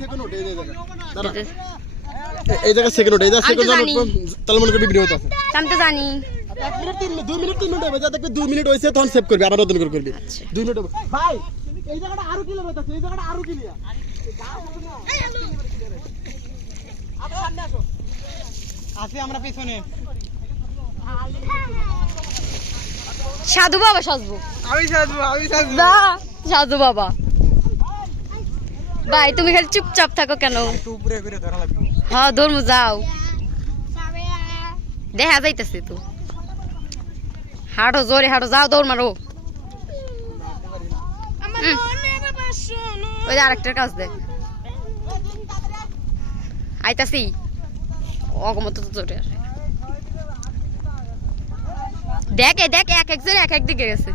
second ওঠে এই জায়গা সেকেন্ড ওঠে সেকেন্ড তাহলে মনে করি ভিডিও হইতাছে আমি তো জানি 2 মিনিট 3 মিনিট হবে যা দেখবে 2 মিনিট হইছে তখন সেভ করবে আবার নতুন করে করবে 2 মিনিট হবে ভাই এই জায়গাটা আরো ক্লিয়ার হইতাছে এই জায়গাটা আরো ক্লিয়ার আবার সামনে আসো আসি আমরা পিছনে সাধু বাবা সাজবো আমি সাজবো না সাধু বাবা ভাই তুমি খালি চুপচাপ থাকো কেন একটু উপরে করে ধরা লাগবে হ্যাঁ ধর্ম যাও দেখা যাইতেছে তো হাঁটো জোরে হাঁটো যাও দৌড় মারো ওই যে আরেকটার কাজ দেখ আইতাছি অগমত তো জোরে আসে দেখে দেখে এক একজন এক এক দিকে গেছে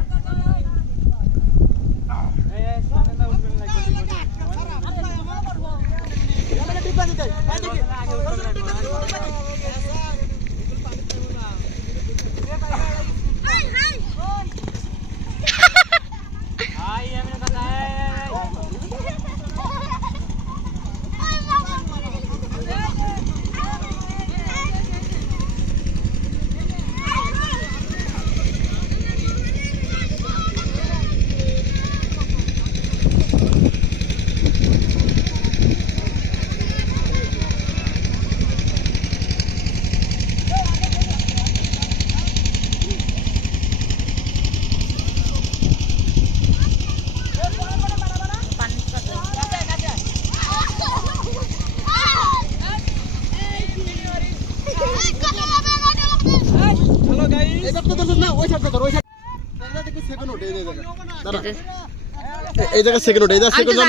এই জায়গা সেকেন্ড ওঠে সেকেন্ড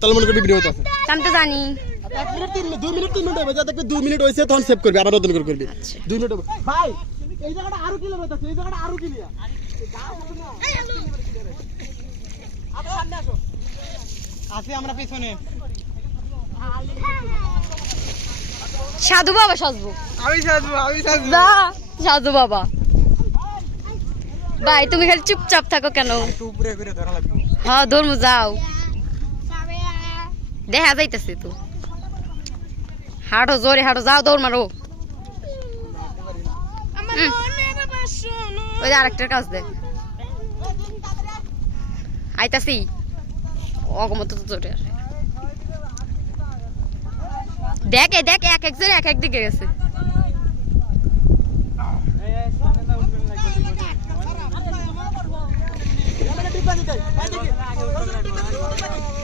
তাহলে মনে করি ভিডিও হইতাছে আমি তো জানি 2 মিনিট 3 মিনিট হবে যা দেখবে 2 মিনিট হইছে তখন সেভ করবে আবার নতুন করে করবে 2 মিনিট হবে ভাই এই জায়গাটা আরো ক্লিয়ার হইতাছে এই জায়গাটা আরো ক্লিয়ার আবার সামনে আসো আসি আমরা পিছনে সাধু বাবা সাজবো আমি সাজবো না সাধু বাবা ভাই তুমি খালি চুপচাপ থাকো কেন একটু উপরে করে ধরা লাগবে হ্যাঁ ধর্ম যাও দেখা যাইতেছে তো হাঁটো জোরে হাঁটো যাও দৌড় মারো ওই যে আরেকটার কাজ দেখ আইতাছি অগমত তো জোরে আসে দেখে দেখে এক একজন এক এক দিকে গেছে এই